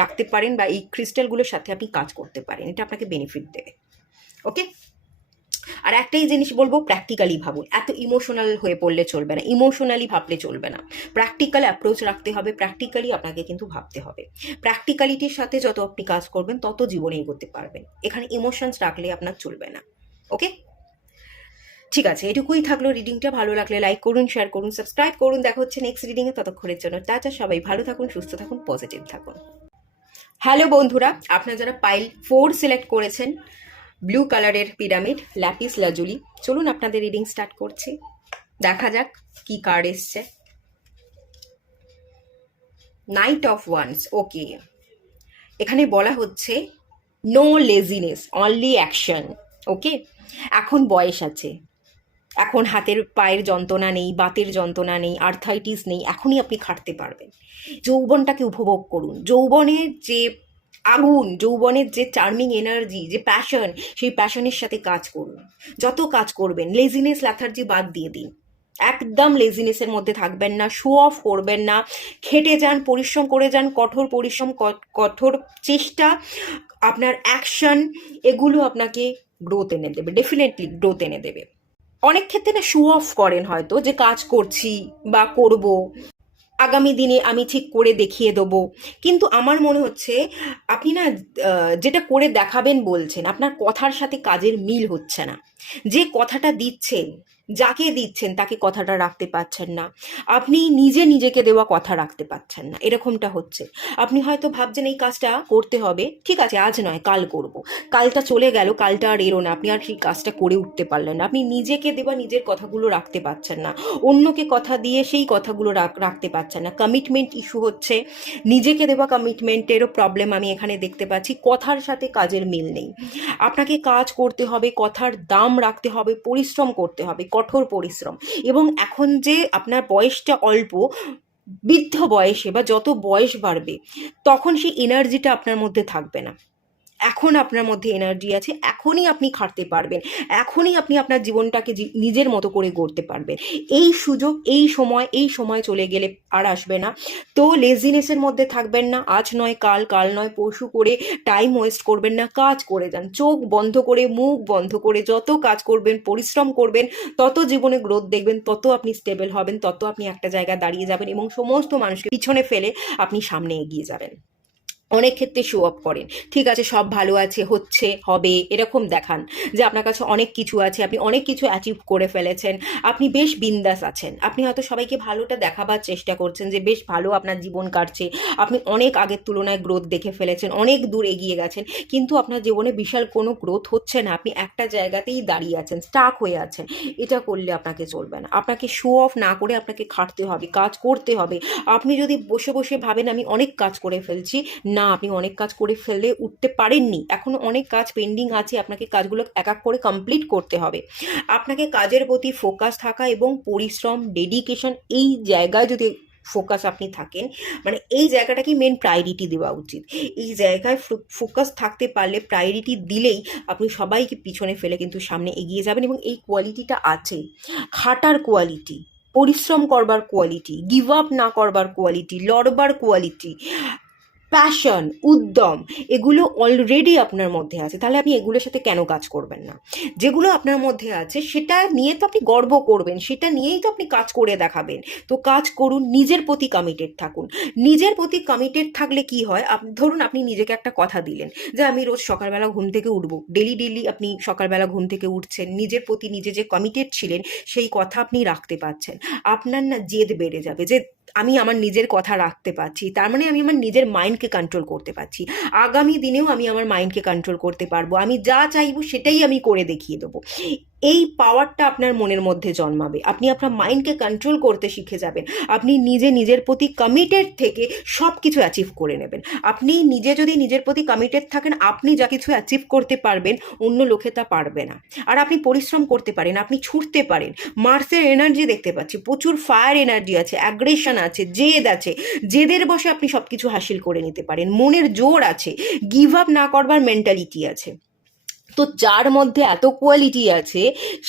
রাখতে পারেন, বা এই ক্রিস্টালগুলোর সাথে আপনি কাজ করতে পারেন, এটা আপনাকে বেনিফিট দেবে। ওকে, আর একটাই জিনিস বলবো, প্র্যাকটিক্যালি ভাবুন, এত ইমোশনাল হয়ে পড়লে চলবে না, ইমোশনালি ভাবলে চলবে না, প্র্যাকটিক্যাল অ্যাপ্রোচ রাখতে হবে, প্র্যাকটিক্যালি আপনাকে কিন্তু ভাবতে হবে। প্র্যাকটিক্যালিটির সাথে যত আপনি কাজ করবেন তত জীবনে এগোতে পারবেন, এখানে ইমোশনস রাখলে আপনার চলবে না। ওকে, ঠিক আছে, এটুকুই থাকলো রিডিংটা। ভালো লাগলে লাইক করুন, শেয়ার করুন, সাবস্ক্রাইব করুন। দেখা হচ্ছে নেক্সট রিডিংয়ে, ততক্ষণের জন্য টাটা। সবাই ভালো থাকুন, সুস্থ থাকুন, পজিটিভ থাকুন। হ্যালো বন্ধুরা, আপনারা যারা পাইল 4 সিলেক্ট করেছেন, ব্লু কালারের পিরামিড ল্যাপিস লাজুলি, চলুন আপনাদের রিডিং স্টার্ট করছি। দেখা যাক কি কার্ড এসছে। Night of wands. ওকে, এখানে বলা হচ্ছে নো লেজিনেস, অনলি অ্যাকশন। ওকে, এখন বয়স আছে, এখন হাতের পায়ের যন্ত্রণা নেই, বাতের যন্ত্রণা নেই, আর্থাইটিস নেই, এখনই আপনি খাটতে পারবেন। যৌবনটাকে উপভোগ করুন, যৌবনের যে আগুন, যৌবনের যে চার্মিং এনার্জি, যে প্যাশন, সেই প্যাশনের সাথে কাজ করুন। যত কাজ করবেন, লেজিনেস ল্যাথার্জি বাদ দিয়ে দিন, একদম লেজিনেসের মধ্যে থাকবেন না, শো অফ করবেন না, খেটে যান, পরিশ্রম করে যান, কঠোর পরিশ্রম, কঠোর চেষ্টা, আপনার অ্যাকশন, এগুলো আপনাকে গ্রোথ এনে দেবে, ডেফিনেটলি গ্রোথ এনে দেবে। অনেক ক্ষেত্রে না শো অফ করেন হয়তো, যে কাজ করছি বা করব, আগামী দিনে আমি ঠিক করে দেখিয়ে দেবো, কিন্তু আমার মনে হচ্ছে আপনি না যেটা করে দেখাবেন বলছেন, আপনার কথার সাথে কাজের মিল হচ্ছে না। যে কথাটা দিচ্ছেন, যাকে দিচ্ছেন তাকে কথাটা রাখতে পারছেন না, আপনি নিজে নিজেকে দেওয়া কথা রাখতে পারছেন না, এরকমটা হচ্ছে। আপনি হয়তো ভাবছেন এই কাজটা করতে হবে, ঠিক আছে আজ নয় কাল করব, কালটা চলে গেল, কালটা আর এলো না, আপনি আর সেই কাজটা করে উঠতে পারলেন না, আপনি নিজেকে দেওয়া নিজের কথাগুলো রাখতে পারছেন না, অন্যকে কথা দিয়ে সেই কথাগুলো রাখতে পারছেন না। কমিটমেন্ট ইস্যু হচ্ছে, নিজেকে দেওয়া কমিটমেন্টেরও প্রবলেম আমি এখানে দেখতে পাচ্ছি। কথার সাথে কাজের মিল নেই, আপনাকে কাজ করতে হবে, কথার দাম রাখতে হবে, পরিশ্রম করতে হবে, কঠোর পরিশ্রম। এবং এখন যে আপনার বয়সটা অল্প, বৃদ্ধ বয়সে বা যত বয়স বাড়বে তখন সেই এনার্জিটা আপনার মধ্যে থাকবে না। এখন আপনার মধ্যে এনার্জি আছে, এখনই আপনি খাটতে পারবেন, এখনই আপনি আপনার জীবনটাকে নিজের মতো করে গড়তে পারবেন। এই সুযোগ, এই সময় চলে গেলে আর আসবে না। তো লেজিনেসের মধ্যে থাকবেন না, আজ নয় কাল, কাল নয় পরশু করে টাইম ওয়েস্ট করবেন না, কাজ করে যান, চোখ বন্ধ করে, মুখ বন্ধ করে যত কাজ করবেন, পরিশ্রম করবেন, তত জীবনে গ্রোথ দেখবেন, তত আপনি স্টেবল হবেন, তত আপনি একটা জায়গায় দাঁড়িয়ে যাবেন এবং সমস্ত মানুষকে পিছনে ফেলে আপনি সামনে এগিয়ে যাবেন। অনেক ক্ষেত্রে শো অফ করেন, ঠিক আছে সব ভালো আছে, হচ্ছে, হবে, এরকম দেখান যে আপনার কাছে অনেক কিছু আছে, আপনি অনেক কিছু অ্যাচিভ করে ফেলেছেন, আপনি বেশ বিন্দাস আছেন, আপনি হয়তো সবাইকে ভালোটা দেখাবার চেষ্টা করছেন যে বেশ ভালো আপনার জীবন কাটছে, আপনি অনেক আগের তুলনায় গ্রোথ দেখে ফেলেছেন, অনেক দূর এগিয়ে গেছেন, কিন্তু আপনার জীবনে বিশাল কোনো গ্রোথ হচ্ছে না, আপনি একটা জায়গাতেই দাঁড়িয়ে আছেন, স্টাক হয়ে আছেন। এটা করলে আপনাকে চলবে না, আপনাকে শো অফ না করে আপনাকে খাটতে হবে, কাজ করতে হবে। আপনি যদি বসে বসে ভাবেন আমি অনেক কাজ করে ফেলছি, না, আপনি অনেক কাজ করে ফেলে উঠতে পারেননি, এখনো অনেক কাজ পেন্ডিং আছে, আপনাকে কাজগুলো এক এক করে কমপ্লিট করতে হবে। আপনাকে কাজের প্রতি ফোকাস থাকা এবং পরিশ্রম, ডেডিকেশন, এই জায়গায় যদি ফোকাস আপনি থাকেন, মানে এই জায়গাটাকে মেন প্রায়োরিটি দেওয়া উচিত। এই জায়গায় ফোকাস থাকতে পারলে, প্রায়োরিটি দিলেই আপনি সবাইকে পিছনে ফেলে কিন্তু সামনে এগিয়ে যাবেন, এবং এই কোয়ালিটিটা আছে, খাটার কোয়ালিটি, পরিশ্রম করবার কোয়ালিটি, গিভ আপ না করবার কোয়ালিটি, লড়বার কোয়ালিটি, প্যাশন, উদ্যম, এগুলো অলরেডি আপনার মধ্যে আছে, তাহলে আপনি এগুলোর সাথে কেন কাজ করবেন না? যেগুলো আপনার মধ্যে আছে সেটা নিয়ে তো আপনি গর্ব করবেন, সেটা নিয়েই তো আপনি কাজ করে দেখাবেন। তো কাজ করুন, নিজের প্রতি কমিটেড থাকুন। নিজের প্রতি কমিটেড থাকলে কি হয়, ধরুন আপনি নিজেকে একটা কথা দিলেন যে আমি রোজ সকালবেলা ঘুম থেকে উঠবো, ডেলি ডেলি আপনি সকালবেলা ঘুম থেকে উঠছেন, নিজের প্রতি নিজে যে কমিটেড ছিলেন সেই কথা আপনি রাখতে পারছেন। আপনার না জেদ বেড়ে যাবে যে আমি আমার নিজের কথা রাখতে পারছি, তার মানে আমি আমার নিজের মাইন্ডকে কন্ট্রোল করতে পারছি। আগামী দিনেও আমি আমার মাইন্ডকে কন্ট্রোল করতে পারবো, আমি যা চাইবো সেটাই আমি করে দেখিয়ে দেবো। এই পাওয়ারটা আপনার মনের মধ্যে জন্মাবে, আপনি আপনার মাইন্ডকে কন্ট্রোল করতে শিখে যাবেন। আপনি নিজে নিজের প্রতি কমিটেড থেকে সব কিছু অ্যাচিভ করে নেবেন। আপনি নিজে যদি নিজের প্রতি কমিটেড থাকেন, আপনি যা কিছু অ্যাচিভ করতে পারবেন, অন্য লোকে তা পারবে না। আর আপনি পরিশ্রম করতে পারেন, আপনি ছুটতে পারেন। মার্সের এনার্জি দেখতে পাচ্ছি, প্রচুর ফায়ার এনার্জি আছে, অ্যাগ্রেশন আছে, জেদ আছে, জেদের বসে আপনি সব কিছু হাসিল করে নিতে পারেন। মনের জোর আছে, গিভ আপ না করবার মেন্টালিটি আছে। তো যার মধ্যে এত কোয়ালিটি আছে,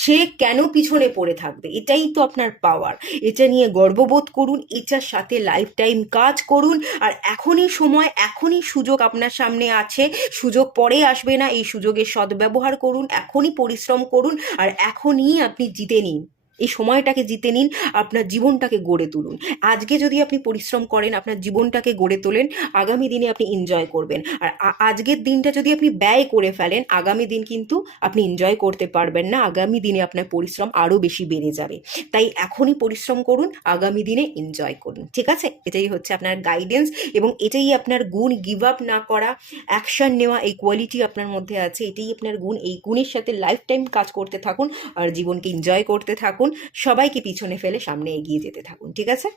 সে কেন পিছনে পড়ে থাকবে? এটাই তো আপনার পাওয়ার। এটা নিয়ে গর্ববোধ করুন, এটার সাথে লাইফ টাইম কাজ করুন। আর এখনই সময়, এখনই সুযোগ আপনার সামনে আছে, সুযোগ পরে আসবে না। এই সুযোগের সদ্ব্যবহার করুন, এখনই পরিশ্রম করুন, আর এখনই আপনি জিতে নিন। এই সময়টাকে জিতে নিন, আপনার জীবনটাকে গড়ে তুলুন। আজকে যদি আপনি পরিশ্রম করেন, আপনার জীবনটাকে গড়ে তোলেন, আগামী দিনে আপনি এনজয় করবেন। আর আজকের দিনটা যদি আপনি ব্যয় করে ফেলেন, আগামী দিন কিন্তু আপনি এনজয় করতে পারবেন না। আগামী দিনে আপনার পরিশ্রম আরও বেশি বেড়ে যাবে। তাই এখনই পরিশ্রম করুন, আগামী দিনে এনজয় করুন। ঠিক আছে? এটাই হচ্ছে আপনার গাইডেন্স, এবং এটাই আপনার গুণ। গিভ আপ না করা, অ্যাকশন নেওয়া, এই কোয়ালিটি আপনার মধ্যে আছে। এটাই আপনার গুণ। এই গুণের সাথে লাইফ টাইম কাজ করতে থাকুন, আর জীবনকে এনজয় করতে থাকুন। সবাইকে পিছনে ফেলে সামনে এগিয়ে যেতে থাকুন। ঠিক আছে?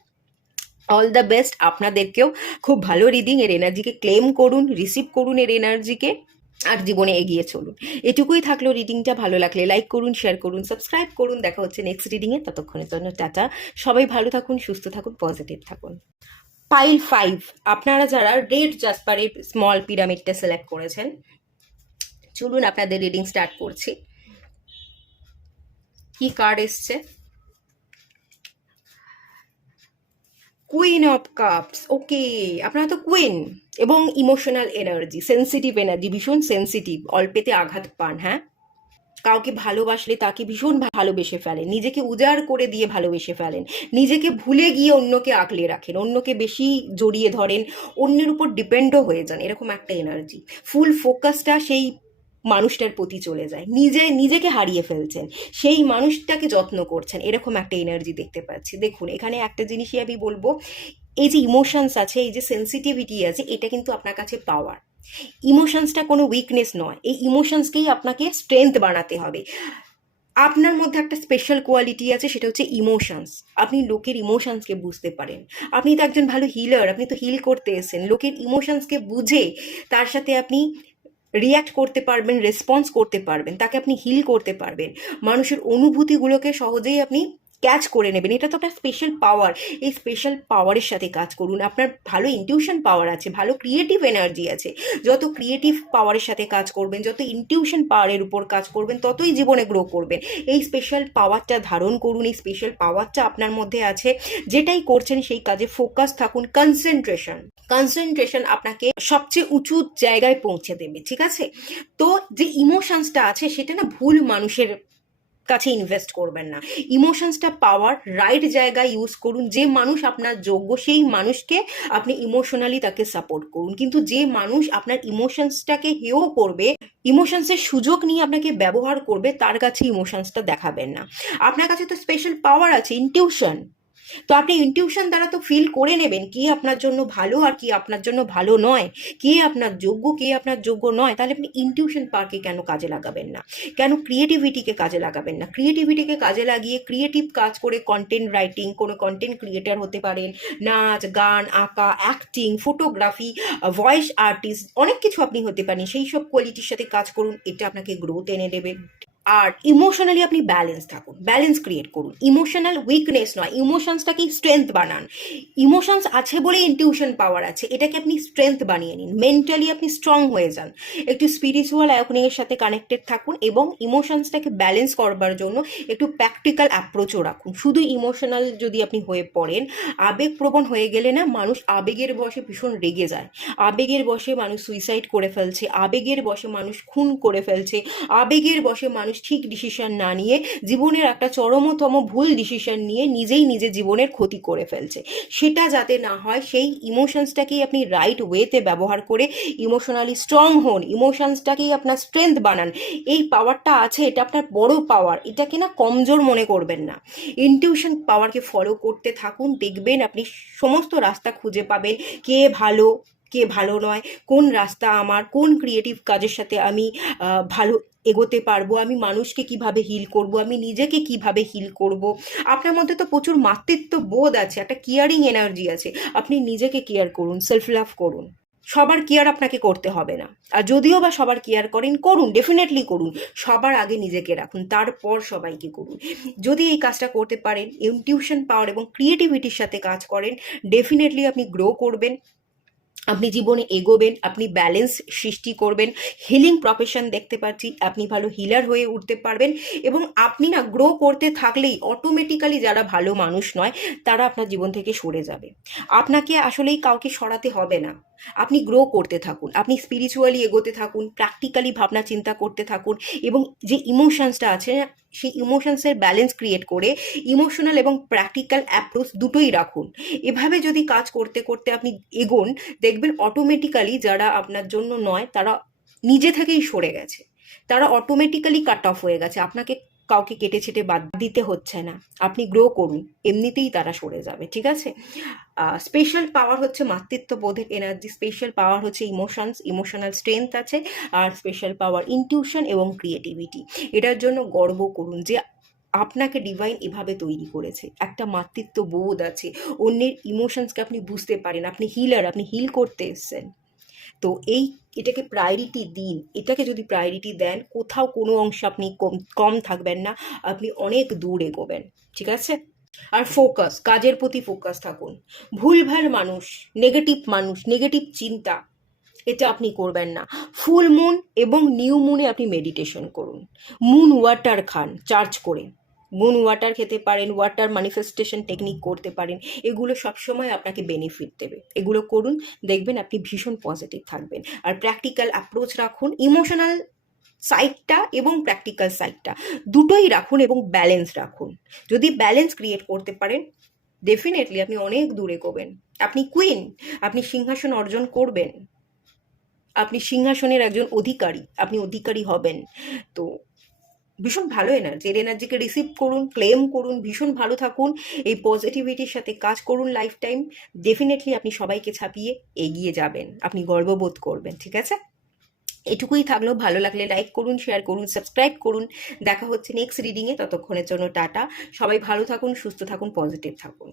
অল দ্য বেস্ট আপনাদেরকেও। খুব ভালো রিডিং, এর এনার্জিকে ক্লেম করুন, রিসিভ করুন এর এনার্জিকে, আর জীবনে এগিয়ে চলুন। এটুকুই থাকলো রিডিংটা। ভালো লাগলে লাইক করুন, শেয়ার করুন, সাবস্ক্রাইব করুন। দেখা হচ্ছে নেক্সট রিডিংয়ে, ততক্ষণের জন্য টাটা। সবাই ভালো থাকুন, সুস্থ থাকুন, পজিটিভ থাকুন। পাইল 5, আপনারা যারা রেড জাসপারের স্মল পিরামিডটা সিলেক্ট করেছেন, চলুন আপনাদের রিডিং স্টার্ট করছি। কি কার্ড এসছে? Queen of cups. ওকে, আপনারা তো কুইন, এবং ইমোশনাল এনার্জি, সেন্সিটিভ এনার্জি, ভীষণ সেন্সিটিভ, অল্পেতে আঘাত পান। হ্যাঁ, কাউকে ভালোবাসলে তাকে ভীষণ ভালোবেসে ফেলেন, নিজেকে উজাড় করে দিয়ে ভালোবেসে ফেলেন, নিজেকে ভুলে গিয়ে অন্যকে আঁকলে রাখেন, অন্যকে বেশি জড়িয়ে ধরেন, অন্যের উপর ডিপেন্ডও হয়ে যান, এরকম একটা এনার্জি। ফুল ফোকাসটা সেই মানুষটার প্রতি চলে যায়, নিজেকে হারিয়ে ফেলছেন, সেই মানুষটাকে যত্ন করছেন, এরকম একটা এনার্জি দেখতে পাচ্ছি। দেখুন, এখানে একটা জিনিসই আমি বলবো, এই যে ইমোশনস আছে, এই যে সেন্সিটিভিটি আছে, এটা কিন্তু আপনার কাছে পাওয়ার। ইমোশনসটা কোনো উইকনেস নয়, এই ইমোশনসকেই আপনাকে স্ট্রেংথ বানাতে হবে। আপনার মধ্যে একটা স্পেশাল কোয়ালিটি আছে, সেটা হচ্ছে ইমোশনস। আপনি লোকের ইমোশনসকে বুঝতে পারেন। আপনি তো একজন ভালো হিলার, আপনি তো হিল করতে এসেছেন। লোকের ইমোশনসকে বুঝে তার সাথে আপনি রিয়্যাক্ট করতে পারবেন, রেসপন্স করতে পারবেন, তাকে আপনি হিল করতে পারবেন। মানুষের অনুভূতিগুলোকে সহজেই আপনি ক্যাচ করে নেবেন। এটা তো একটা স্পেশাল পাওয়ার। এই স্পেশাল পাওয়ারের সাথে কাজ করুন। আপনার ভালো ইনটিউশন পাওয়ার আছে, ভালো ক্রিয়েটিভ এনার্জি আছে। যত ক্রিয়েটিভ পাওয়ারের সাথে কাজ করবেন, যত ইনটিউশন পাওয়ারের উপর কাজ করবেন, ততই জীবনে গ্রো করবেন। এই স্পেশাল পাওয়ারটা ধারণ করুন, এই স্পেশাল পাওয়ারটা আপনার মধ্যে আছে। যেটাই করছেন সেই কাজে ফোকাস থাকুন, কনসেন্ট্রেশন আপনাকে সবচেয়ে উঁচু জায়গায় পৌঁছে দেবে। ঠিক আছে? তো যে ইমোশনসটা আছে, সেটা না ভুল মানুষের কাছে ইনভেস্ট করবেন না। ইমোশনসটা পাওয়ার রাইট জায়গায় ইউজ করুন। যে মানুষ আপনার যোগ্য, সেই মানুষকে আপনি ইমোশনালি তাকে সাপোর্ট করুন। কিন্তু যে মানুষ আপনার ইমোশনসটাকে হেও করবে, ইমোশনসের সুযোগ নিয়ে আপনাকে ব্যবহার করবে, তার কাছে ইমোশনসটা দেখাবেন না। আপনার কাছে তো স্পেশাল পাওয়ার আছে, ইনটিউশন। তো আপনি ইনটিউশন দ্বারা তো ফিল করে নেবেন কে আপনার জন্য ভালো আর কি আপনার জন্য ভালো নয়, কে আপনার যোগ্য, কে আপনার যোগ্য নয়। তাহলে আপনি ইনটিউশন পাওয়ারকে কেন কাজে লাগাবেন না? কেন ক্রিয়েটিভিটিকে কাজে লাগাবেন না? ক্রিয়েটিভিটিকে কাজে লাগিয়ে ক্রিয়েটিভ কাজ করে কন্টেন্ট রাইটিং, কোনো কন্টেন্ট ক্রিয়েটার হতে পারেন, নাচ, গান, আঁকা, অ্যাক্টিং, ফটোগ্রাফি, ভয়েস আর্টিস্ট, অনেক কিছু আপনি হতে পারেন। সেই সব কোয়ালিটির সাথে কাজ করুন, এটা আপনাকে গ্রোথ এনে দেবে। আর ইমোশনালি আপনি ব্যালেন্স থাকুন, ব্যালেন্স ক্রিয়েট করুন। ইমোশনাল উইকনেস নয়, ইমোশনসটাকে স্ট্রেংথ বানান। ইমোশনস আছে বলে ইনটিউশন পাওয়ার আছে, এটাকে আপনি স্ট্রেংথ বানিয়ে নিন। মেন্টালি আপনি স্ট্রং হয়ে যান, একটু স্পিরিচুয়াল অ্যাওয়েকনিংয়ের সাথে কানেক্টেড থাকুন এবং ইমোশনসটাকে ব্যালেন্স করবার জন্য একটু প্র্যাকটিক্যাল অ্যাপ্রোচও রাখুন। শুধু ইমোশনাল যদি আপনি হয়ে পড়েন, আবেগপ্রবণ হয়ে গেলে না, মানুষ আবেগের বশে ভীষণ রেগে যায়, আবেগের বশে মানুষ সুইসাইড করে ফেলছে, আবেগের বশে মানুষ খুন করে ফেলছে, আবেগের বশে মানুষ ঠিক ডিসিশন না নিয়ে জীবনের একটা চরমতম ভুল ডিসিশন নিয়ে নিজেই নিজের জীবনের ক্ষতি করে ফেলছে। সেটা যাতে না হয়, সেই ইমোশনসটাকেই আপনি রাইট ওয়েতে ব্যবহার করে ইমোশনালি স্ট্রং হন, ইমোশনসটাকেই আপনার স্ট্রেংথ বানান। এই পাওয়ারটা আছে, এটা আপনার বড় পাওয়ার, এটাকে না কমজোর মনে করবেন না। ইনটিউশন পাওয়ারকে ফলো করতে থাকুন, দেখবেন আপনি সমস্ত রাস্তা খুঁজে পাবেন, কে ভালো কে ভালো নয়, কোন রাস্তা আমার, কোন ক্রিয়েটিভ কাজের সাথে আমি ভালো এগোতে পারবো, আমি মানুষকে কিভাবে হিল করব, আমি নিজেকে কিভাবে হিল করব। আপনার মধ্যে তো প্রচুর মাতৃত্ব বোধ আছে, একটা কেয়ারিং এনার্জি আছে, আপনি নিজেকে কেয়ার করুন, সেলফ লাভ করুন। সবার কেয়ার আপনাকে করতে হবে না, আর যদিও বা সবার কেয়ার করেন, করুন, ডেফিনেটলি করুন। সবার আগে নিজেকে রাখুন, তারপর সবাইকে করুন। যদি এই কাজটা করতে পারেন, ইনটিউশন পাওয়ার এবং ক্রিয়েটিভিটির সাথে কাজ করেন, ডেফিনেটলি আপনি গ্রো করবেন, আপনি জীবনে এগোবেন, আপনি ব্যালেন্স সৃষ্টি করবেন। হিলিং প্রফেশন দেখতে পাচ্ছি, আপনি ভালো হিলার হয়ে উঠতে পারবেন এবং আপনি না গ্রো করতে থাকলেই অটোমেটিক্যালি যারা ভালো মানুষ নয় তারা আপনার জীবন থেকে সরে যাবে। আপনাকে আসলেই কাউকে সরাতে হবে না, আপনি গ্রো করতে থাকুন, আপনি স্পিরিচুয়ালি এগোতে থাকুন, প্র্যাকটিক্যালি ভাবনা চিন্তা করতে থাকুন এবং যে ইমোশনসটা আছে সেই ইমোশনসের ব্যালেন্স ক্রিয়েট করে ইমোশনাল এবং প্র্যাকটিক্যাল অ্যাপ্রোচ দুটোই রাখুন। এভাবে যদি কাজ করতে করতে আপনি এগোন, দেখবেন অটোমেটিক্যালি যারা আপনার জন্য নয় তারা নিজে থেকেই সরে গেছে, তারা অটোমেটিক্যালি কাট অফ হয়ে গেছে, আপনাকে কাউকে কেটে ছেটে বাদ দিতে হচ্ছে না। আপনি গ্রো করুন, এমনিতেই তারা সরে যাবে, ঠিক আছে? স্পেশাল পাওয়ার হচ্ছে মাতৃত্ব বোধের এনার্জি, স্পেশাল পাওয়ার হচ্ছে ইমোশনস, ইমোশনাল স্ট্রেংথ আছে, আর স্পেশাল পাওয়ার ইনটিউশন এবং ক্রিয়েটিভিটি। এটার জন্য গর্ব করুন যে আপনাকে ডিভাইন এভাবে তৈরি করেছে, একটা মাতৃত্ব বোধ আছে, অন্যের ইমোশনসকে আপনি বুঝতে পারেন, আপনি হিলার, আপনি হিল করতে এসছেন। তো এটাকে প্রায়োরিটি দিন, এটাকে যদি প্রায়োরিটি দেন, কোথাও কোনো অংশে আপনি কম কম থাকবেন না, আপনি অনেক দূর এগোবেন, ঠিক আছে? আর ফোকাস, কাজের প্রতি ফোকাস থাকুন। ভুলভাল মানুষ, নেগেটিভ চিন্তা, এটা আপনি করবেন না। ফুল মুন এবং নিউ মুনে আপনি মেডিটেশন করুন, মুন ওয়াটার খান চার্জ করে, মুন ওয়াটার খেতে পারেন, ওয়াটার ম্যানিফেস্টেশন টেকনিক করতে পারেন, এগুলো সবসময় আপনাকে বেনিফিট দেবে, এগুলো করুন, দেখবেন আপনি ভীষণ পজিটিভ থাকবেন। আর প্র্যাকটিক্যাল অ্যাপ্রোচ রাখুন, ইমোশনাল সাইডটা এবং প্র্যাকটিক্যাল সাইডটা দুটোই রাখুন এবং ব্যালেন্স রাখুন। যদি ব্যালেন্স ক্রিয়েট করতে পারেন, ডেফিনেটলি আপনি অনেক দূরে এগোবেন। আপনি কুইন, আপনি সিংহাসন অর্জন করবেন, আপনি সিংহাসনের একজন অধিকারী, আপনি অধিকারী হবেন। তো ভীষণ ভালো এনার্জি, এর এনার্জিকে রিসিভ করুন, ক্লেম করুন, ভীষণ ভালো থাকুন, এই পজিটিভিটির সাথে কাজ করুন লাইফ টাইম, ডেফিনেটলি আপনি সবাইকে ছাপিয়ে এগিয়ে যাবেন, আপনি গর্ববোধ করবেন, ঠিক আছে? এটুকুই থাকলো, ভালো লাগলে লাইক করুন, শেয়ার করুন, সাবস্ক্রাইব করুন। দেখা হচ্ছে নেক্সট রিডিংয়ে, ততক্ষণের জন্য টাটা। সবাই ভালো থাকুন, সুস্থ থাকুন, পজিটিভ থাকুন।